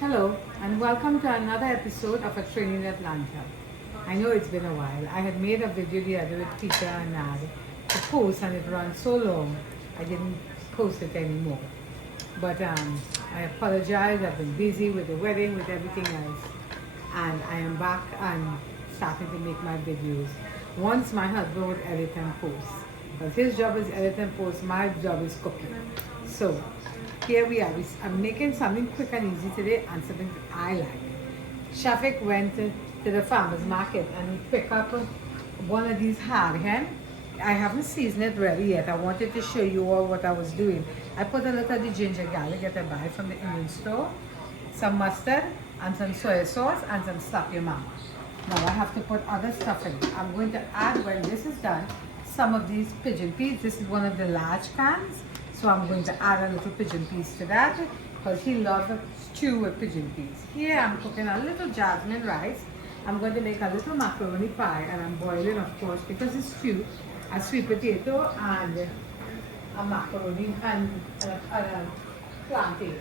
Hello and welcome to another episode of A Training Atlanta. I know it's been a while. I had made a video the other with Peter and Nad to post and it ran so long I didn't post it anymore. But I apologize. I've been busy with the wedding, with everything else. And I am back and starting to make my videos. Once my husband would edit and post. Because his job is edit and post, my job is cooking. So here we are. I'm making something quick and easy today and something I like. Shafik went to the farmer's market and he picked up one of these hard hen. I haven't seasoned it really yet. I wanted to show you all what I was doing. I put a little of the ginger garlic that I buy from the Indian store, some mustard and some soy sauce and some slap your mama. Now I have to put other stuff in. I'm going to add, when this is done, some of these pigeon peas. This is one of the large cans. So I'm going to add a little pigeon peas to that because he loves stew with pigeon peas. Here I'm cooking a little jasmine rice. I'm going to make a little macaroni pie and I'm boiling, of course, because it's stew, a sweet potato and a macaroni and a plantain.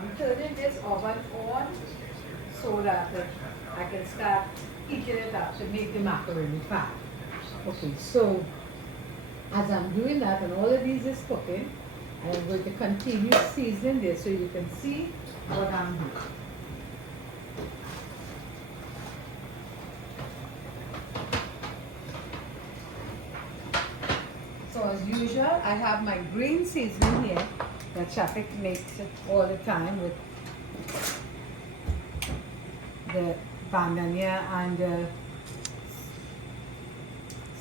I'm turning this oven on so that I can start heating it up to make the macaroni pie. Okay, so as I'm doing that and all of these is cooking, I am going to continue seasoning this so you can see what I'm doing. So as usual, I have my green seasoning here that Shafik makes all the time with the bandania and the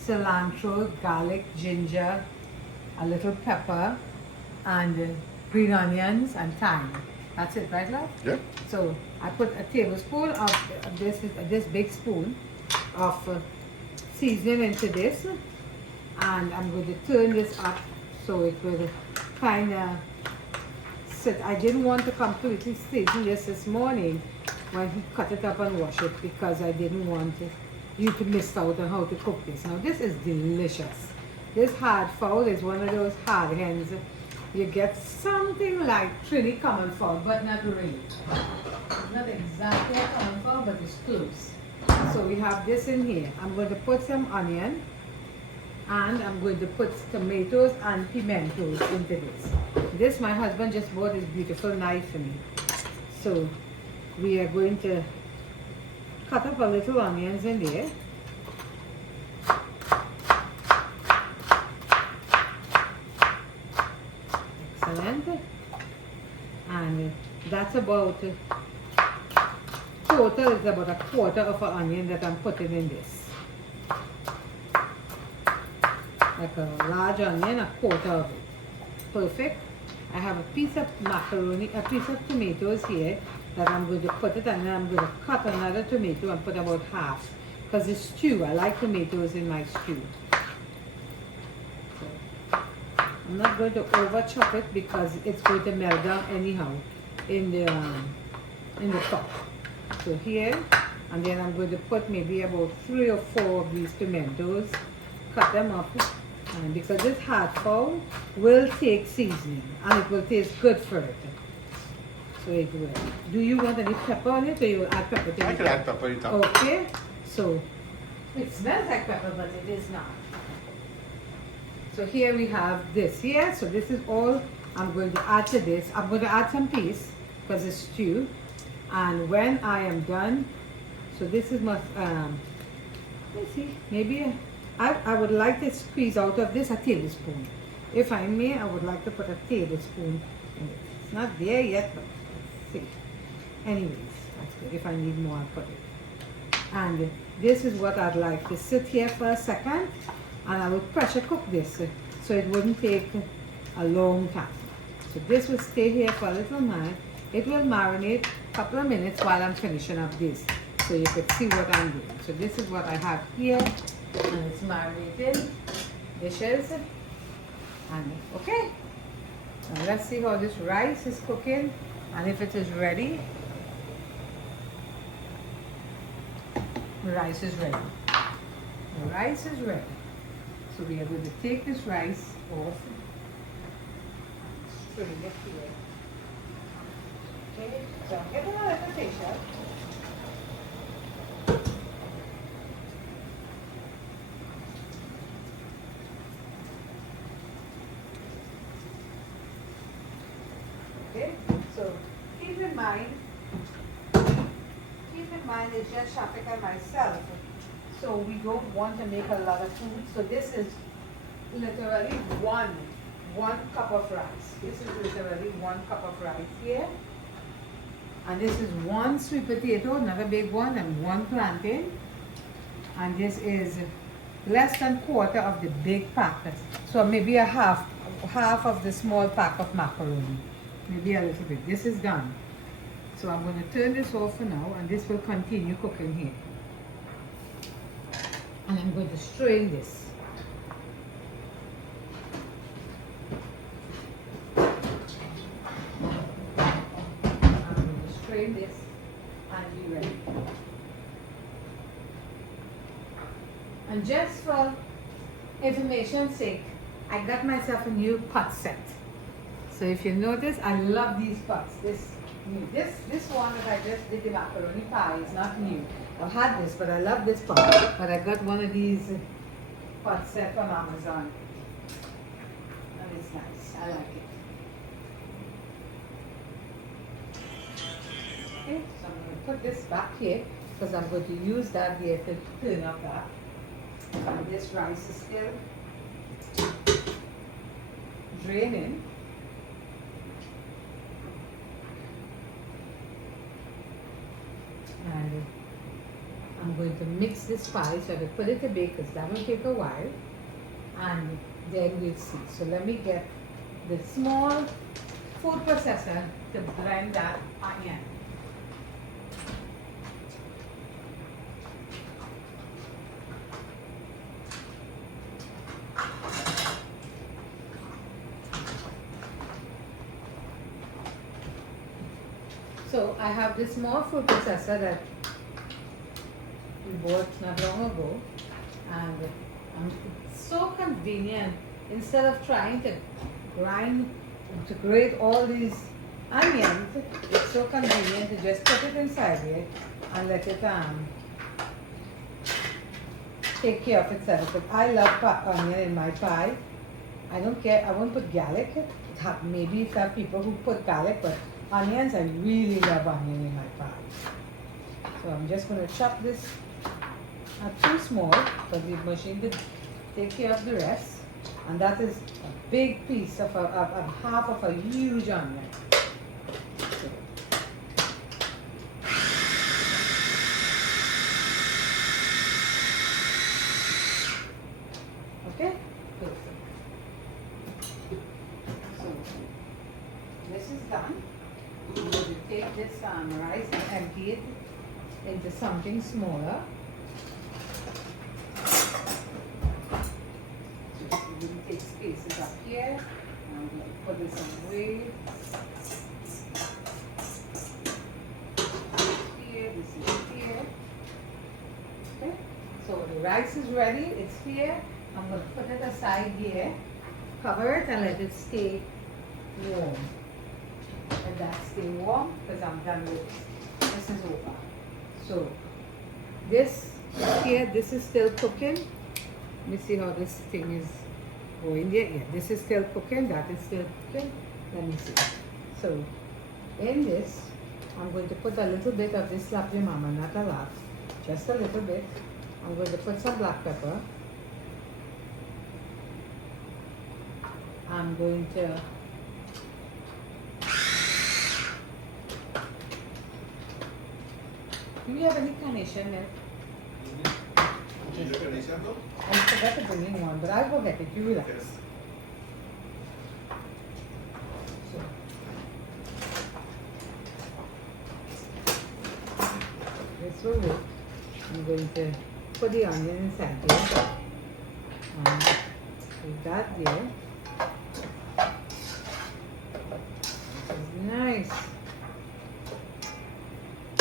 cilantro, garlic, ginger, a little pepper, and green onions and thyme. That's it, right, love? Yeah. So I put a tablespoon of this big spoon of seasoning into this, and I'm going to turn this up so it will kind of sit. I didn't want to completely season this morning when he cut it up and wash it because I didn't want you to miss out on how to cook this. Now this is delicious. This hard fowl is one of those hard hens. You get something like Trini common fowl, but not really. It's not exactly a common fowl, but it's close. So we have this in here. I'm going to put some onion and I'm going to put tomatoes and pimentos into this. This my husband just bought this beautiful knife for me. So we are going to cut up a little onions in there. Excellent. And that's about total is about a quarter of an onion that I'm putting in this. Like a large onion, a quarter of it. Perfect. I have a piece of macaroni, a piece of tomatoes here that I'm going to put it, and then I'm going to cut another tomato and put about half because it's stew. I like tomatoes in my stew. So I'm not going to over chop it because it's going to melt down anyhow in the top. So here, and then I'm going to put maybe about 3 or 4 of these tomatoes, cut them up. And because this hard fowl will take seasoning and it will taste good for it. So it will. Do you want any pepper on it or you will add pepper to it? I can add pepper on top. Okay. So it smells like pepper but it is not. So here we have this here. So this is all I'm going to add to this. I'm going to add some peas because it's stew. And when I am done, so this is my, let's see, maybe I would like to squeeze out of this a tablespoon. If I may, I would like to put a tablespoon in it. It's not there yet, but let's see. Anyways, that's good. If I need more, I'll put it. And this is what I'd like to sit here for a second, and I will pressure cook this so it wouldn't take a long time. So this will stay here for a little while. It will marinate a couple of minutes while I'm finishing up this, so you can see what I'm doing. So this is what I have here. And it's marinated dishes. And okay, now let's see how this rice is cooking and if it is ready. The rice is ready. The rice is ready. So we are going to take this rice off. Strain it here. Okay. So I'm getting a little facial. Okay, so keep in mind it's just Shafika and myself. So we don't want to make a lot of food. So this is literally one cup of rice. This is literally 1 cup of rice here. And this is 1 sweet potato, not a big one, and 1 plantain. And this is less than quarter of the big pack. So maybe a half of the small pack of macaroni. Maybe a little bit. This is done. So I'm going to turn this off for now, and this will continue cooking here. And I'm going to strain this. I'm going to strain this and be ready. And just for information's sake, I got myself a new pot set. So if you notice, I love these pots. This one that I just did the macaroni pie is not new. I've had this, but I love this pot. But I got one of these pot set from Amazon. And it's nice. I like it. Okay, so I'm going to put this back here because I'm going to use that here to turn up that. And this rice is still draining. And I'm going to mix this pie so I can put it to bake because that will take a while, and then we'll see. So let me get the small food processor to blend that onion. So I have this small food processor that we bought not long ago, and it's so convenient. Instead of trying to grate all these onions, it's so convenient to just put it inside here and let it take care of itself. But I love onion in my pie. I don't care. I won't put garlic. Maybe it's have people who put garlic, but onions, I really love onion in my pie. So I'm just going to chop this not too small for the machine to take care of the rest. And that is a big piece of half of a huge onion. So. Okay? Perfect. So this is done. I'm going to take this rice and empty it into something smaller. So I'm going to take spaces up here. I'm going to put this away. Here, this is here. Okay, so the rice is ready. It's here. I'm going to put it aside here. Cover it and let it stay warm. Let that stay warm because I'm done with this. This is over. So this here, this is still cooking. Let me see how this thing is going there. Yeah, this is still cooking. That is still cooking. Let me see. So in this, I'm going to put a little bit of this slappy mama, not a lot, just a little bit. I'm going to put some black pepper. I'm going to do you have any carnation there? I forgot to bring in one, but I'll go get it. You relax. Yes. So, this will work. I'm going to put the onion inside here. Put that there. Nice.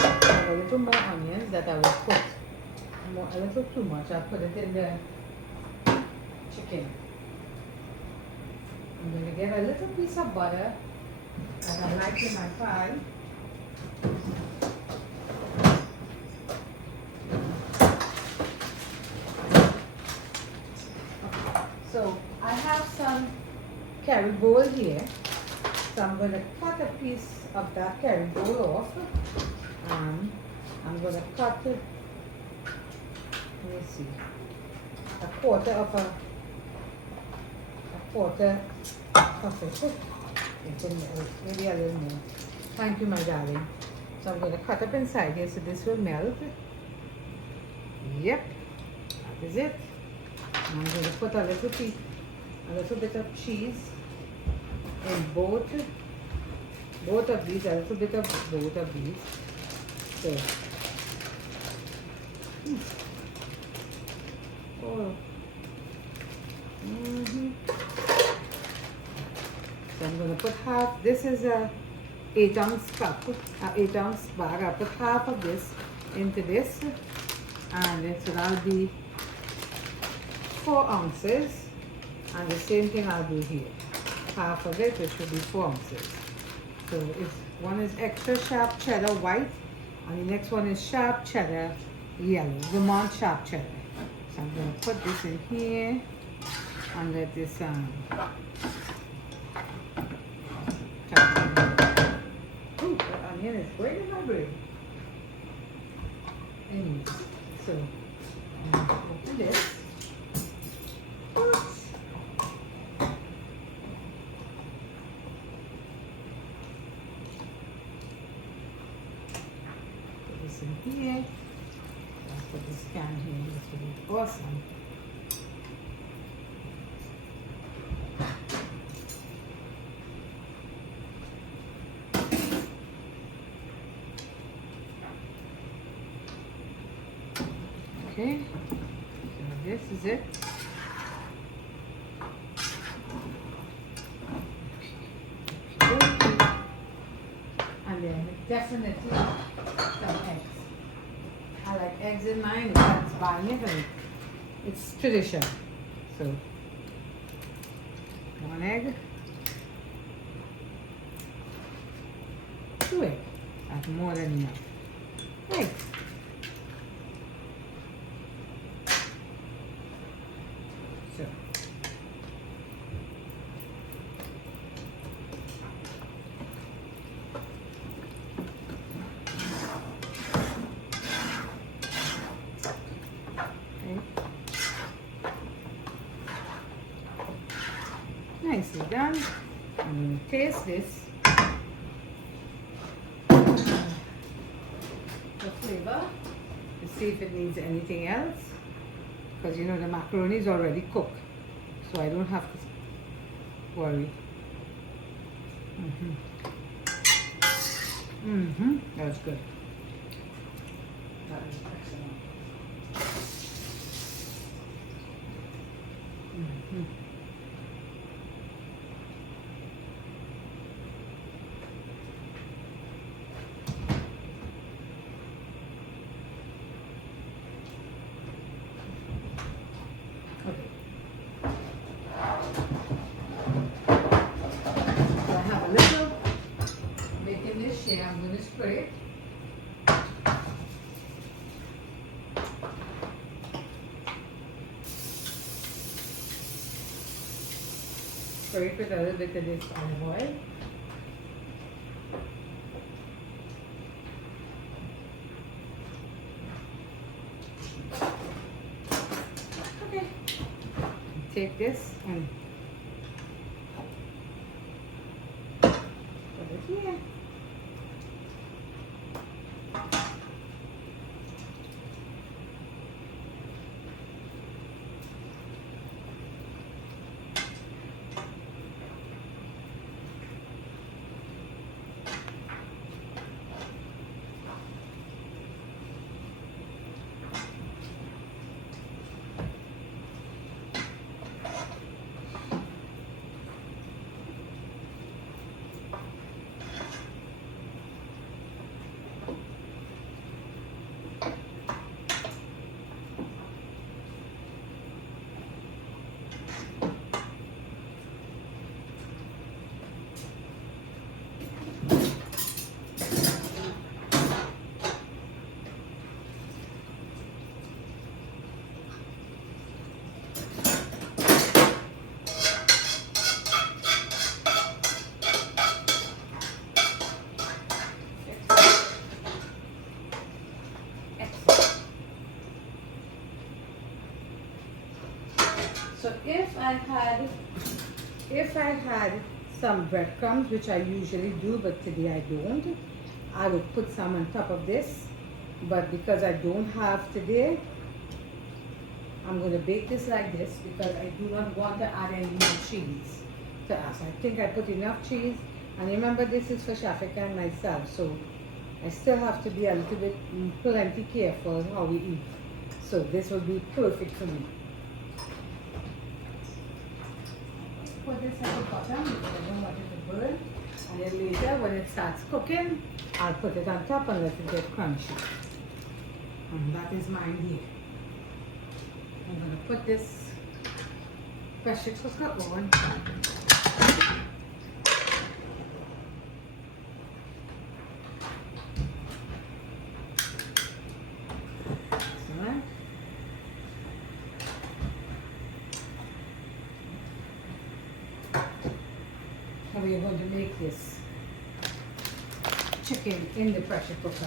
A little more onions that I will put. A little too much. I'll put it in the chicken. I'm going to get a little piece of butter that I like in my pie. So I have some curry bowl here. So I'm going to cut a piece of that curry bowl off. And I'm going to cut, let me see, a quarter of it. Maybe a little more. Thank you, my darling. So I'm going to cut up inside here so this will melt. Yep, that is it. And I'm going to put a little bit of cheese in both of these, a little bit of both of these. So, oh. So I'm going to put half. This is a 8-ounce cup, a 8-ounce bag. I'll put half of this into this, and so that'll be 4 ounces. And the same thing I'll do here. Half of it, which will be 4 ounces. So one is extra sharp cheddar white, and the next one is sharp cheddar yellow, Vermont sharp cheddar. So I'm going to put this in here and let this ooh, the onion is great in my brain. Anyway, so I'm going to open this. Oops. Put this in here. I'll put this can here. This will be awesome. Okay, so this is it. Okay. And then definitely some eggs. I like eggs in mine, that's buying it, and it's tradition. So 1 egg, 2 eggs. That's more than enough. Eggs. So nicely done. I'm going to taste this. The flavor to see if it needs anything else, because you know the macaroni is already cooked, so I don't have to worry. That's good. That is excellent. Okay. So I have a little making this here. I'm going to spray it. Spray it with a little bit of this olive oil. Okay. Take this and put it here. if I had some breadcrumbs, which I usually do, but today I don't, I would put some on top of this. But because I don't have today, I'm going to bake this like this because I do not want to add any more cheese to us. I think I put enough cheese. And remember, this is for Shafika and myself, so I still have to be a little bit plenty careful how we eat. So this will be perfect for me. Put this at the bottom because I don't want it to burn. And then later when it starts cooking, I'll put it on top and let it get crunchy. And that is my idea. I'm going to put this pressure cooker on. And we are going to make this chicken in the pressure cooker.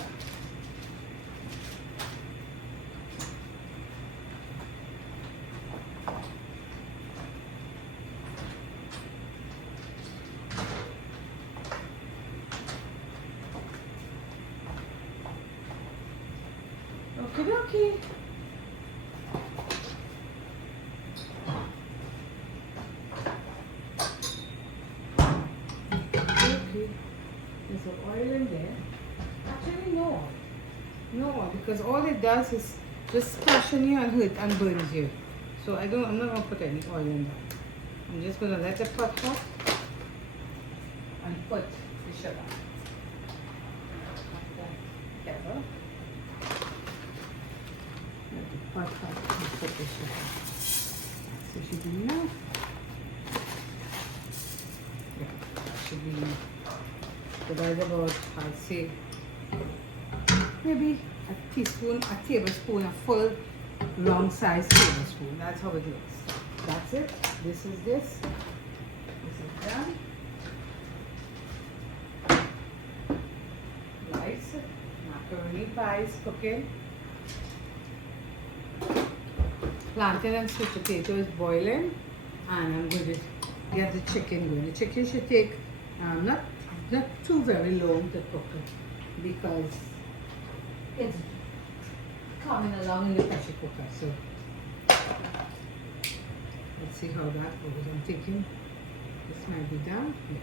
Okie dokie. There's some oil in there. Actually, no. No, because all it does is just splash on you and hurt and burns you. So I'm not going to put any oil in that. I'm just going to let the pot hot and put the sugar. Together. Let the pot hot and put the sugar. So it should be enough. Yeah, that should be enough. So that's about, I'll say, maybe a tablespoon, a full long-sized tablespoon. That's how it looks. That's it. This is this. This is done. Rice, macaroni pie is cooking. Plantain and sweet potato is boiling, and I'm going to get the chicken going. The chicken should take not too very long to cook it because it's coming along in the pressure cooker. So let's see how that goes. I'm thinking this might be done. Yeah.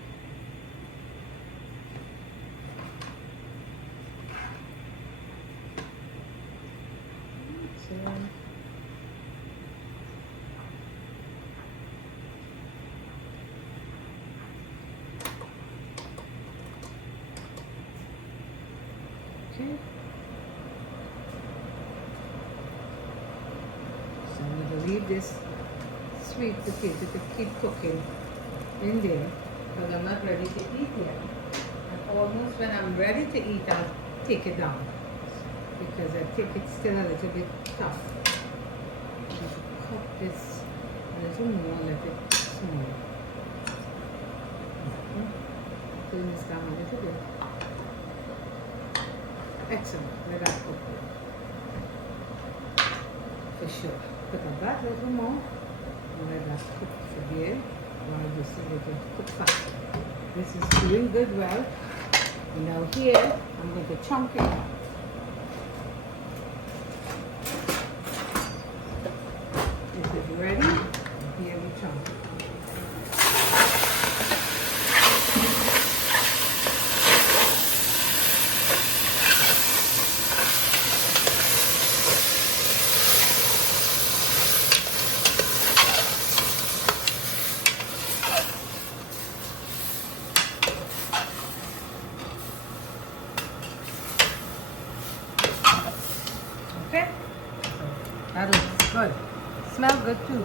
So okay. So I'm going to leave this sweet potato to keep cooking in there because I'm not ready to eat yet. And almost when I'm ready to eat, I'll take it down because I think it's still a little bit tough. I should cook this a little more, let it small. Turn this down a little bit. Excellent. Let that cook. For sure. Put a that little more and let that cook for here while this is going to cook fast. This is doing good well. And now here I'm going to chunk it. This is ready. And here we chunk it. Okay, that looks good. Smells good too.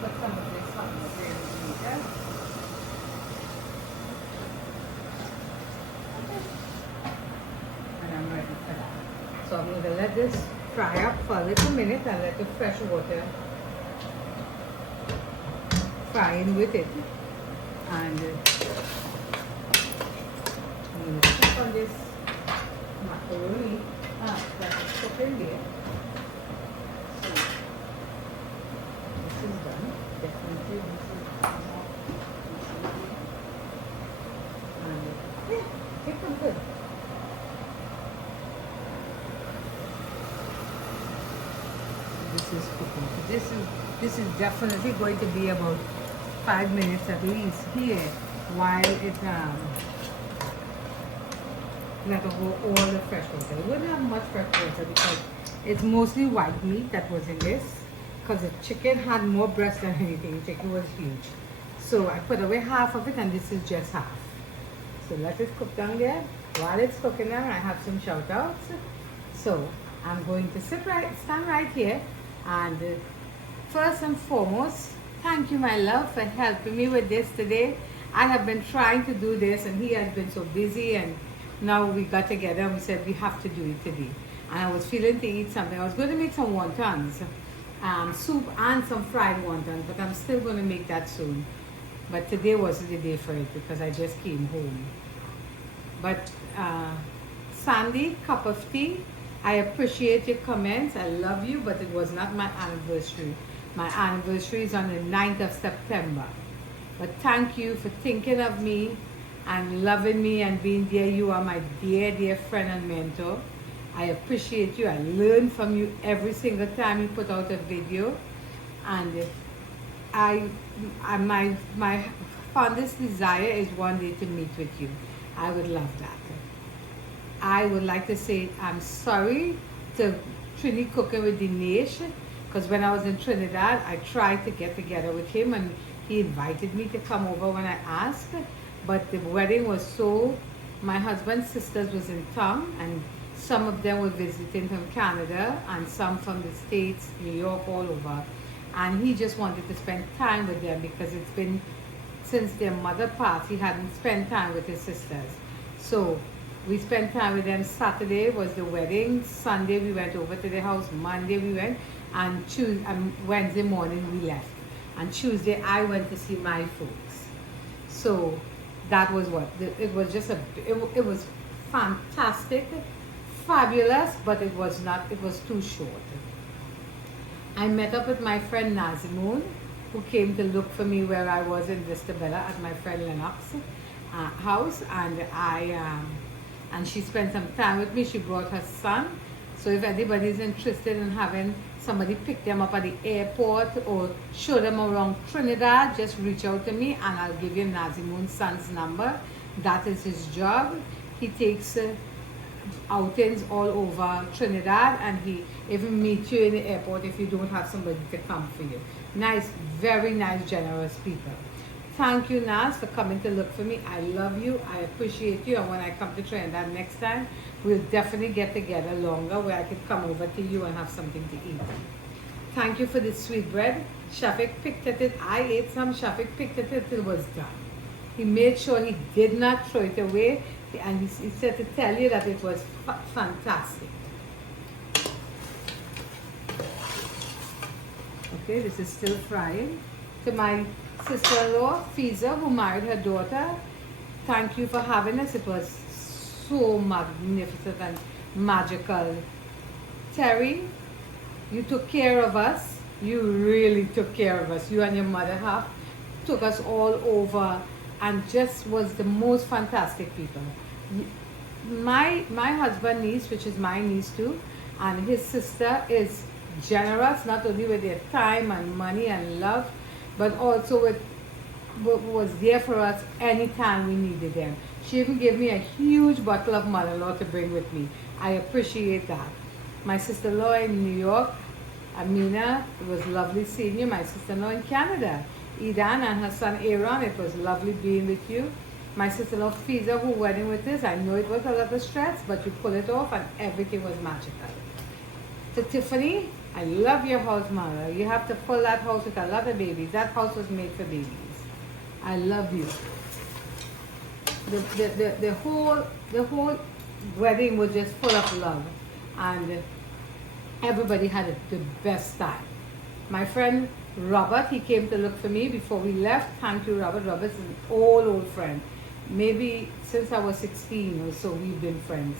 Put some of this on the bread later. And I'm ready for that. So I'm going to let this fry up for a little minute and let the fresh water fry in with it. And I'm going to cook on this macaroni. That's cooking there. So Yeah, take them good. This is cooking. This is definitely going to be about 5 minutes at least here while it let go all the fresh water. It wouldn't have much fresh water because it's mostly white meat that was in this. Because the chicken had more breast than anything. The chicken was huge. So I put away half of it and this is just half. So let it cook down there. While it's cooking down, I have some shout outs. So I'm going to stand right here and first and foremost, thank you my love for helping me with this today. I have been trying to do this and he has been so busy, and now we got together and we said we have to do it today. And I was feeling to eat something. I was going to make some wontons, soup and some fried wontons, but I'm still going to make that soon. But today wasn't the day for it because I just came home. But Sandy, cup of tea. I appreciate your comments. I love you, but it was not my anniversary. My anniversary is on the 9th of September. But thank you for thinking of me and loving me and being there. You are my dear, dear friend and mentor. I appreciate you. I learn from you every single time you put out a video. And my fondest desire is one day to meet with you. I would love that. I would like to say I'm sorry to Trini cooking with Dinesh, because when I was in Trinidad, I tried to get together with him and he invited me to come over when I asked, but the wedding was so, my husband's sisters was in town and some of them were visiting from Canada and some from the States, New York, all over. And he just wanted to spend time with them because it's been since their mother passed, he hadn't spent time with his sisters. So we spent time with them. Saturday was the wedding. Sunday we went over to their house. Monday we went, and Wednesday morning we left. And Tuesday I went to see my folks. So that was what it was. Just it was fantastic, fabulous, but it was not. It was too short. I met up with my friend Nazimoon, who came to look for me where I was in Vista Bella at my friend Lennox's house, and she spent some time with me. She brought her son. So if anybody's interested in having somebody pick them up at the airport or show them around Trinidad, just reach out to me and I'll give you Nazimoon's son's number. That is his job. He takes outings all over Trinidad, and he even meet you in the airport if you don't have somebody to come for you. Nice, very nice, generous people. Thank you, Naz, for coming to look for me. I love you. I appreciate you. And when I come to Trinidad next time, we'll definitely get together longer where I could come over to you and have something to eat. Thank you for the sweet bread. Shafiq picked at it. I ate some. Shafiq picked at it till it was done. He made sure he did not throw it away. And he said to tell you that it was fantastic. Okay, this is still frying. To my sister-in-law, Fiza, who married her daughter, thank you for having us. It was so magnificent and magical. Terry, you took care of us. You really took care of us. You and your mother half took us all over and just was the most fantastic people. My husband's niece, which is my niece too, and his sister is generous, not only with their time and money and love, but also was there for us anytime we needed them. She even gave me a huge bottle of mother-in-law to bring with me. I appreciate that. My sister-in-law in New York, Amina, it was lovely seeing you. My sister-in-law in Canada, Idan and her son Aaron, it was lovely being with you. My sister-in-law Fiza, who wedding with this, I know it was a lot of stress, but you pull it off and everything was magical. To Tiffany, I love your house, Mara. You have to fill that house with a lot of babies. That house was made for babies. I love you. The whole wedding was just full of love, and everybody had the best time. My friend Robert, he came to look for me before we left. Thank you, Robert. Robert's an old friend. Maybe since I was 16 or so, we've been friends.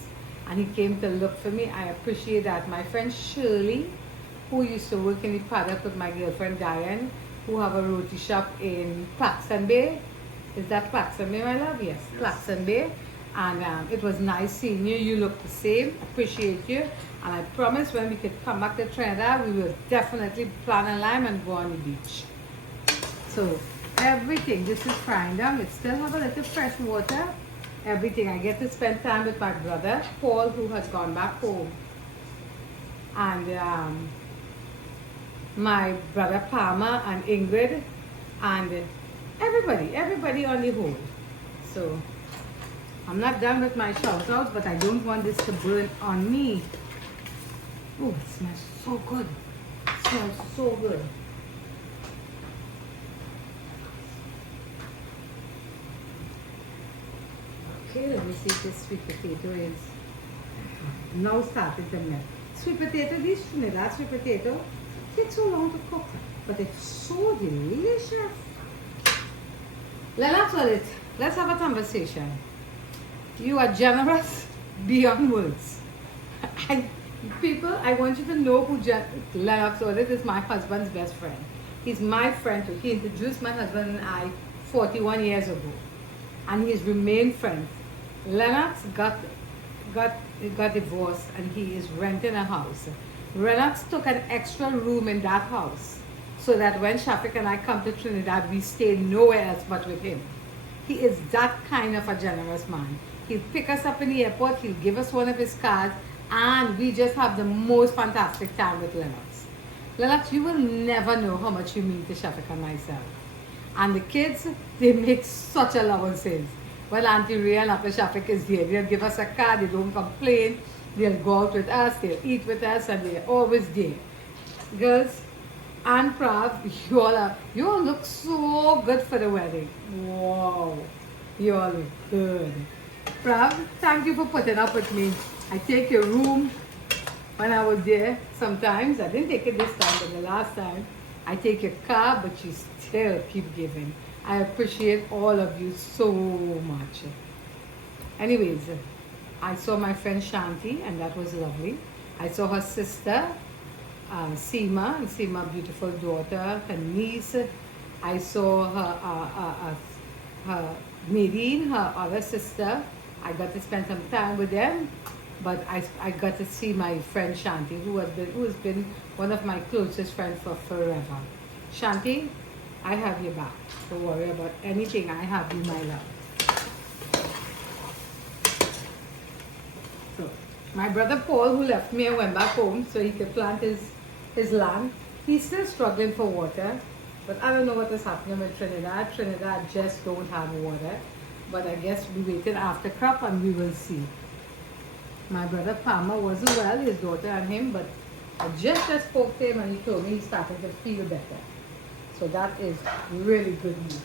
And he came to look for me. I appreciate that. My friend Shirley, who used to work in the paddock with my girlfriend Diane, who have a roti shop in Claxton Bay. Is that Claxton Bay, my love? Yes, Claxton Bay. And it was nice seeing you. You look the same. Appreciate you. And I promise when we could come back to Trinidad, we will definitely plan a lime and go on the beach. So everything, this is frying down. It still have a little fresh water. Everything. I get to spend time with my brother, Paul, who has gone back home. And my brother Palmer and Ingrid and everybody on the whole. So I'm not done with my shout outs, but I don't want this to burn on me. Oh, it smells so good. It smells so good. Okay, let me see if this sweet potato is now started to melt. Sweet potato, these Trinidad sweet potato, takes so long to cook, but it's so delicious. Let's have a conversation. You are generous beyond words. I want you to know who Lennox Audit is. My husband's best friend. He's my friend too. He introduced my husband and I 41 years ago, and he's remained friends. Lennox got divorced and he is renting a house. Lennox took an extra room in that house so that when Shafik and I come to Trinidad, we stay nowhere else but with him. He is that kind of a generous man. He'll pick us up in the airport, he'll give us one of his cards, and we just have the most fantastic time with Lennox. Lennox, you will never know how much you mean to Shafik and myself. And the kids, they make such allowances. When Auntie Ria and Uncle Shafik is here, they'll give us a card, they don't complain, they'll go out with us, they'll eat with us, and they're always there. Girls, and Prav, you all look so good for the wedding. Wow, you all look good. Prav, thank you for putting up with me. I take your room when I was there sometimes. I didn't take it this time, but the last time. I take your car, but you still keep giving. I appreciate all of you so much. Anyways, I saw my friend Shanti, and that was lovely. I saw her sister, Seema, and Seema, beautiful daughter, her niece. I saw her Nadine, her other sister. I got to spend some time with them, but I got to see my friend Shanti, who has been one of my closest friends for forever. Shanti, I have your back. Don't worry about anything. I have you, my love. So, my brother Paul, who left me and went back home so he could plant his land, he's still struggling for water. But I don't know what is happening with Trinidad. Trinidad just don't have water. But I guess we waited after crop and we will see. My brother Palmer wasn't well, his daughter and him, but I just spoke to him and he told me he's starting to feel better. So that is really good news.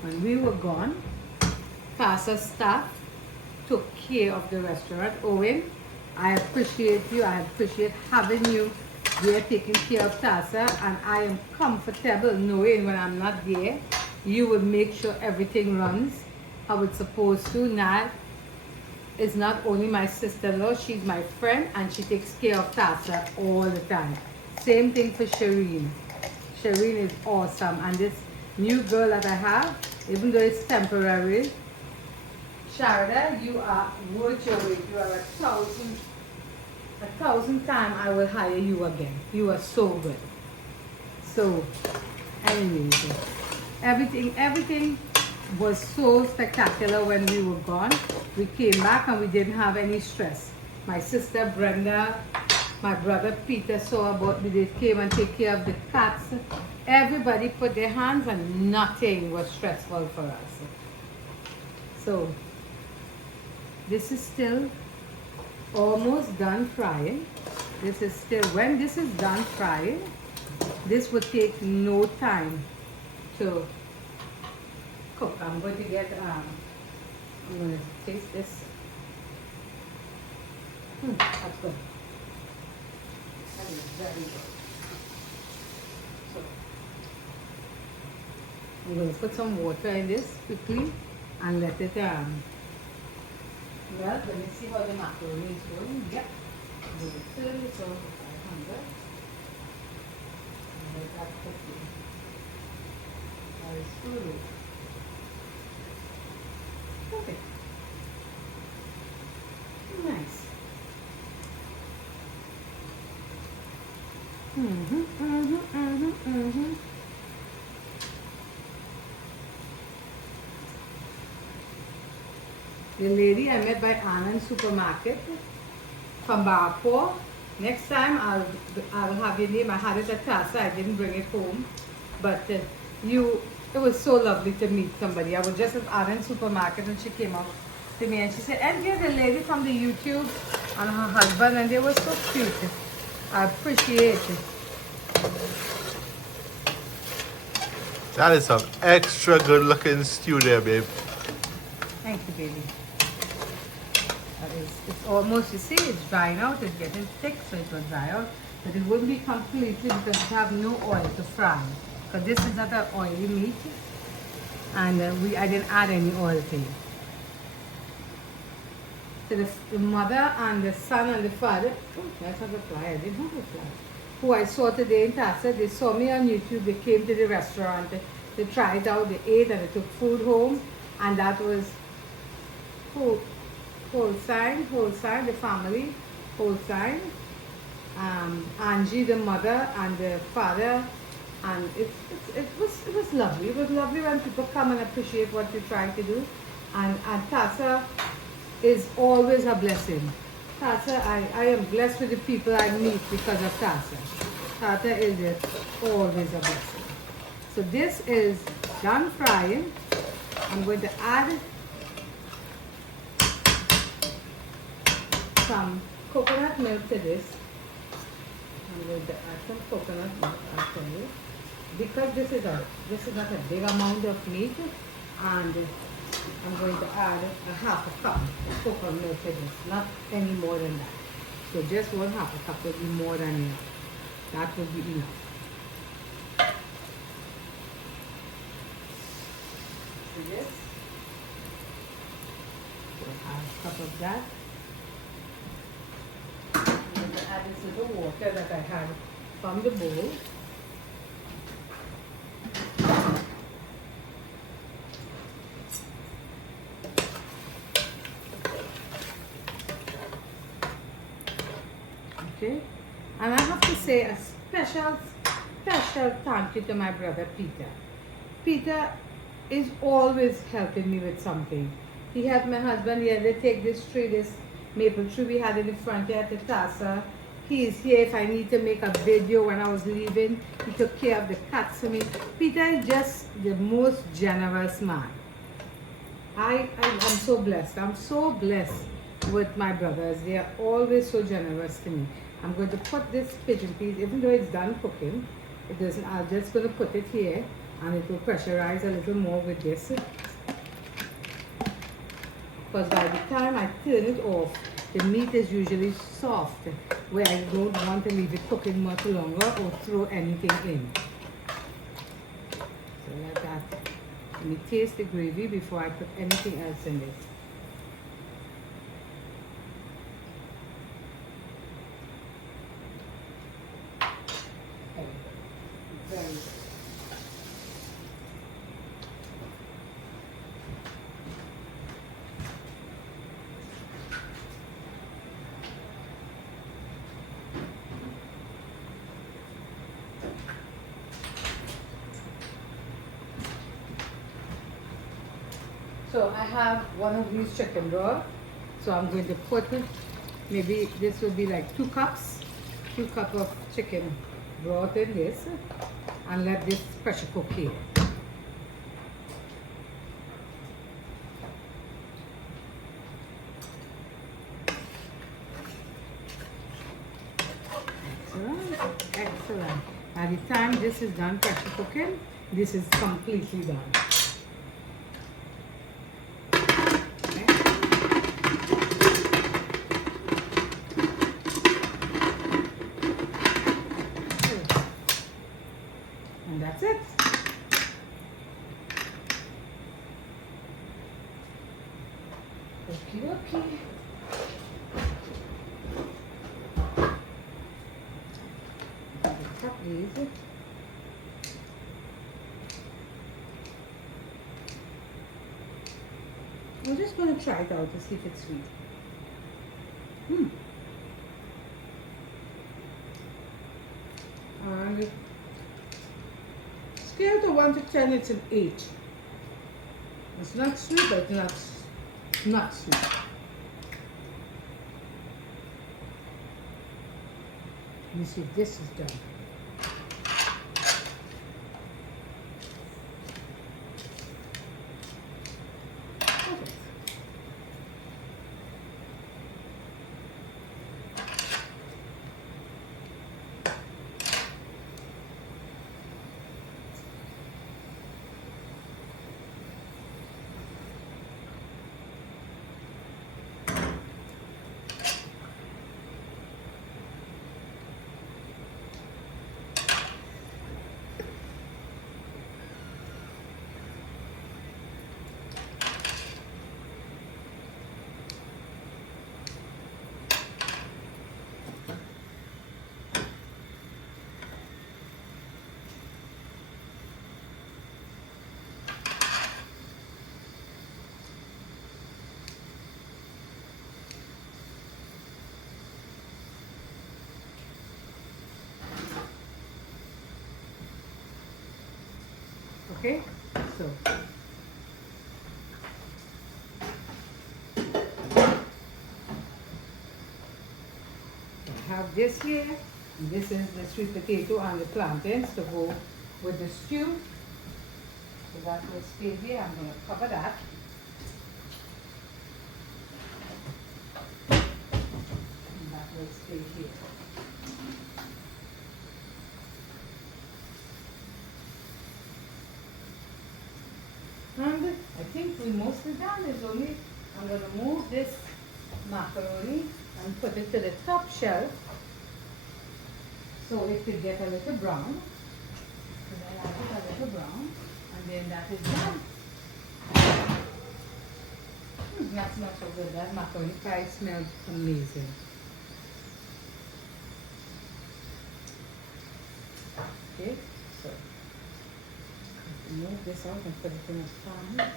When we were gone, CASA staff took care of the restaurant. Owen, I appreciate you. I appreciate having you there taking care of CASA, and I am comfortable knowing when I'm not there, you will make sure everything runs how it's supposed to. Nat is not only my sister-in-law, she's my friend, and she takes care of Tasa all the time. Same thing for Shireen. Shireen is awesome, and this new girl that I have, even though it's temporary, Sharda, you are worth your weight. You are 1,000 times I will hire you again. You are so good. So, anyways, everything was so spectacular when we were gone. We came back and we didn't have any stress. My sister Brenda, my brother Peter saw about me. They came and take care of the cats. Everybody put their hands and nothing was stressful for us. So, this is still almost done frying. This is still, when this is done frying, this would take no time to cook. I'm going to get, I'm going to taste this. That's good. That is very good. So, I'm going to put some water in this quickly and let it, well, let me see how the macaroni is going. Yep. I'm going to turn this on to 500. And let that cook in. That is good. Perfect. Nice. The lady I met by Anand Supermarket from Barpo. Next time I'll have your name. I had it at Casa. I didn't bring it home, but it was so lovely to meet somebody. I was just at Anand Supermarket and she came up to me and she said, "And you're the lady from the YouTube," and her husband, and they were so cute. I appreciate it. That is some extra good looking stew there, babe. Thank you, baby. It's almost, you see, it's drying out, it's getting thick, so it will dry out. But it wouldn't be completely because it have no oil to fry. Because this is not an oily meat. And I didn't add any oil to it. So the mother and the son and the father, oh, that's not a fly, I didn't have a fly. Who I saw today in Tassa, they saw me on YouTube, they came to the restaurant, they tried it out, they ate and they took food home. And that was Holstein, the family, Holstein, Angie, the mother, and the father, and it was lovely. It was lovely when people come and appreciate what you're trying to do, and Tassa is always a blessing. Tassa, I am blessed with the people I meet because of Tassa. Tassa is just always a blessing. So this is done frying. I'm going to add some coconut milk to this. I'm going to add some coconut milk, I'll tell you. Because this is not a big amount of meat, and I'm going to add a half a cup of coconut milk to this, not any more than that. So just 1/2 a cup will be more than enough. That will be enough. So this, so half a cup of that. Add this little water that I had from the bowl. Okay, and I have to say a special thank you to my brother Peter. Peter is always helping me with something. He helped my husband here to take this tree, this maple tree we had in the front here at the Tassa. He is here if I need to make a video when I was leaving. He took care of the cats for me. Peter is just the most generous man. I'm so blessed. I'm so blessed with my brothers. They are always so generous to me. I'm going to put this pigeon peas, even though it's done cooking, it doesn't, I'm just going to put it here and it will pressurize a little more with this. Because by the time I turn it off, the meat is usually soft, where I don't want to leave it cooking much longer or throw anything in. So like that. Let me taste the gravy before I put anything else in it. Very good. So I have one of these chicken broth. So I'm going to put, maybe this will be like 2 cups of chicken broth in this, and let this pressure cook here. Excellent, excellent. By the time this is done pressure cooking, this is completely done. And that's it. Okay. Cut these. I'm just going to try it out to see if it's sweet. And scale to 1 to 10, it's an 8. It's not sweet, but it's not sweet. Let me see if this is done. Perfect. Okay, so I have this here. And this is the sweet potato and the plantains to go with the stew. So that will stay here. I'm going to cover that. And that will stay here. And I think we're mostly done. There's only, I'm going to move this macaroni and put it to the top shelf so it could get a little brown. So then I get a little brown, and then that is done. That smells so good. That macaroni pie smells amazing. Okay, so move this out and put it in a pan.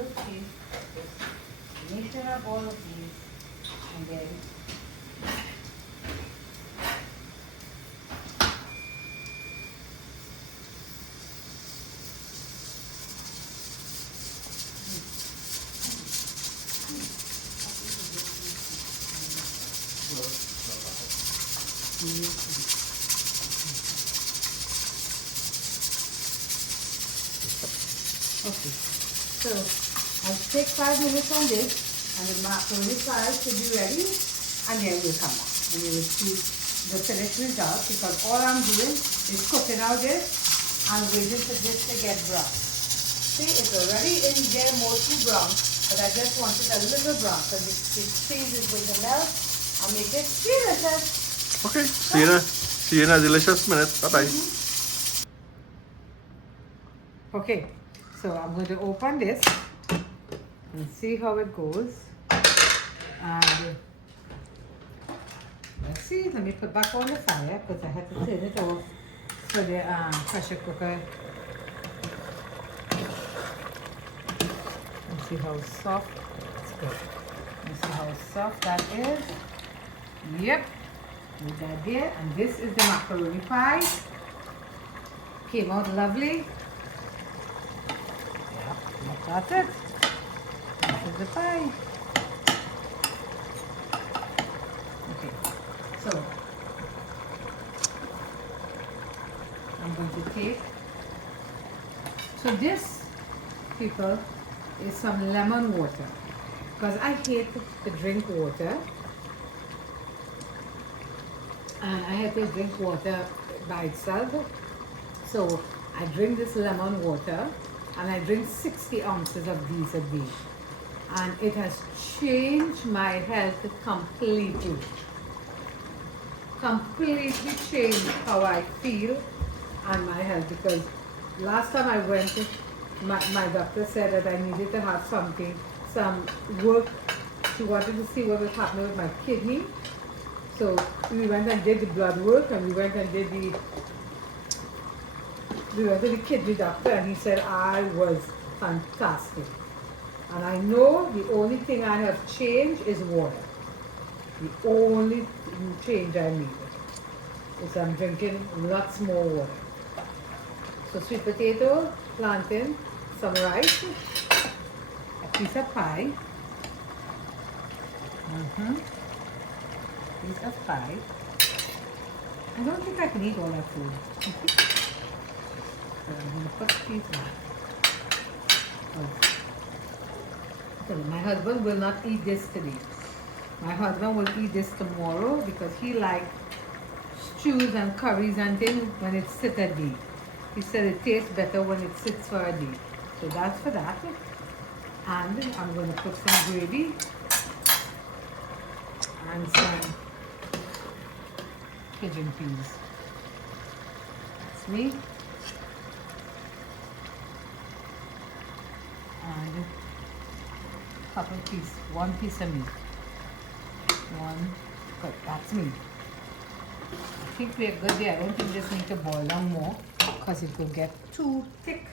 Okay, just mixture up all of these, and then okay, so I'll take 5 minutes on this, and the macaroni pie should be ready, and then we'll come back and we will see the finished result, because all I'm doing is cooking out this and waiting for this to get brown. See, it's already in there mostly brown, but I just want it a little brown because the cheese is going to melt and make it delicious. Okay, see you in a delicious minute. Bye bye. Okay, so I'm going to open this and see how it goes. And let's see, let me put back on the fire because I had to turn it off for the pressure cooker. Let's see how soft. It's good. Let's see how soft that is. Yep, with that there. And this is the macaroni pie. Came out lovely. That's it. This is the pie. Okay, so I'm going to take. So this, people, is some lemon water. Because I hate to drink water. And I hate to drink water by itself. So I drink this lemon water and I drink 60 ounces of these a day. And it has changed my health completely. Completely changed how I feel and my health, because last time I went, my doctor said that I needed to have some work. She wanted to see what was happening with my kidney. So we went and did the blood work, and we went to the kidney doctor, and he said I was fantastic. And I know the only thing I have changed is water. The only change I made is I'm drinking lots more water. So sweet potato, plantain, some rice, a piece of pie. Piece of pie. I don't think I can eat all that food. So I'm going to put a piece back. My husband will not eat this today. My husband will eat this tomorrow because he likes stews and curries and things when it sits a day. He said it tastes better when it sits for a day. So that's for that. And I'm going to put some gravy and some pigeon peas. That's me. And one piece of meat. Good, that's me. I think we're good there. I don't think this needs to boil down more because it will get too thick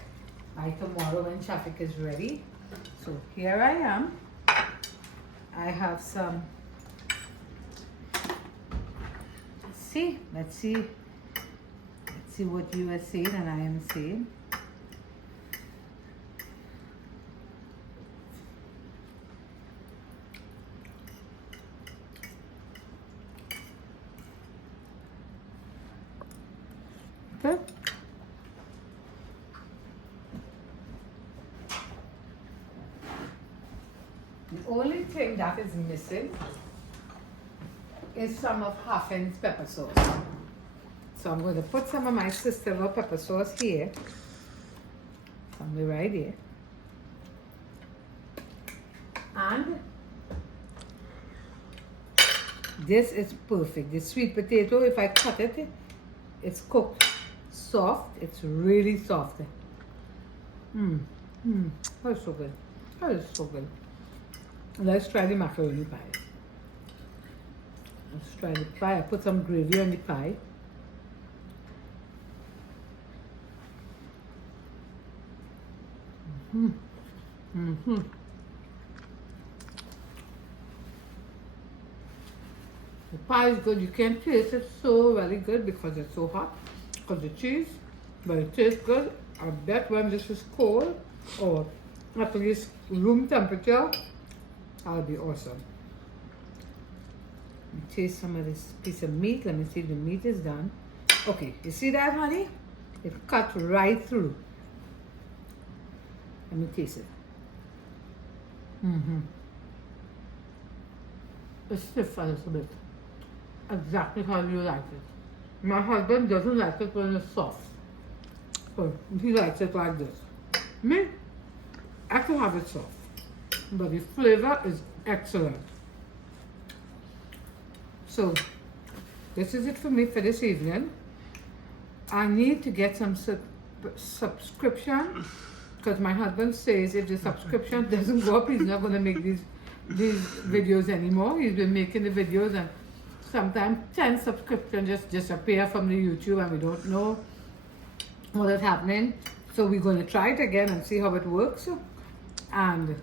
by tomorrow when traffic is ready. So here I am. I have some, let's see what you are saying and I am saying. Okay. The only thing that is missing is some of Hafen's pepper sauce. So I'm going to put some of my sister-in-law pepper sauce here. Somewhere right here. And this is perfect. The sweet potato, if I cut it, it's cooked soft. It's really soft. That's so good. That is so good. Let's try the macaroni pie. Let's try the pie. I put some gravy on the pie. The pie is good. You can taste it so very good because it's so hot. Because the cheese, but it tastes good. I bet when this is cold or at least room temperature, that'll be awesome. Let me taste some of this piece of meat. Let me see if the meat is done. Okay, you see that, honey? It cut right through. Let me taste it. It's stiff a little bit. Exactly how you like it. My husband doesn't like it when it's soft. So he likes it like this. Me, I can have it soft. But the flavor is excellent. So this is it for me for this evening. I need to get some subscription because my husband says if the subscription doesn't go up, he's not going to make these videos anymore. He's been making the videos and sometimes 10 subscriptions just disappear from the YouTube and we don't know what is happening. So we're going to try it again and see how it works. And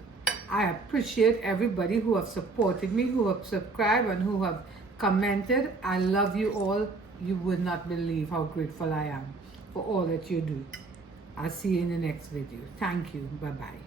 I appreciate everybody who have supported me, who have subscribed and who have commented. I love you all. You would not believe how grateful I am for all that you do. I'll see you in the next video. Thank you. Bye-bye.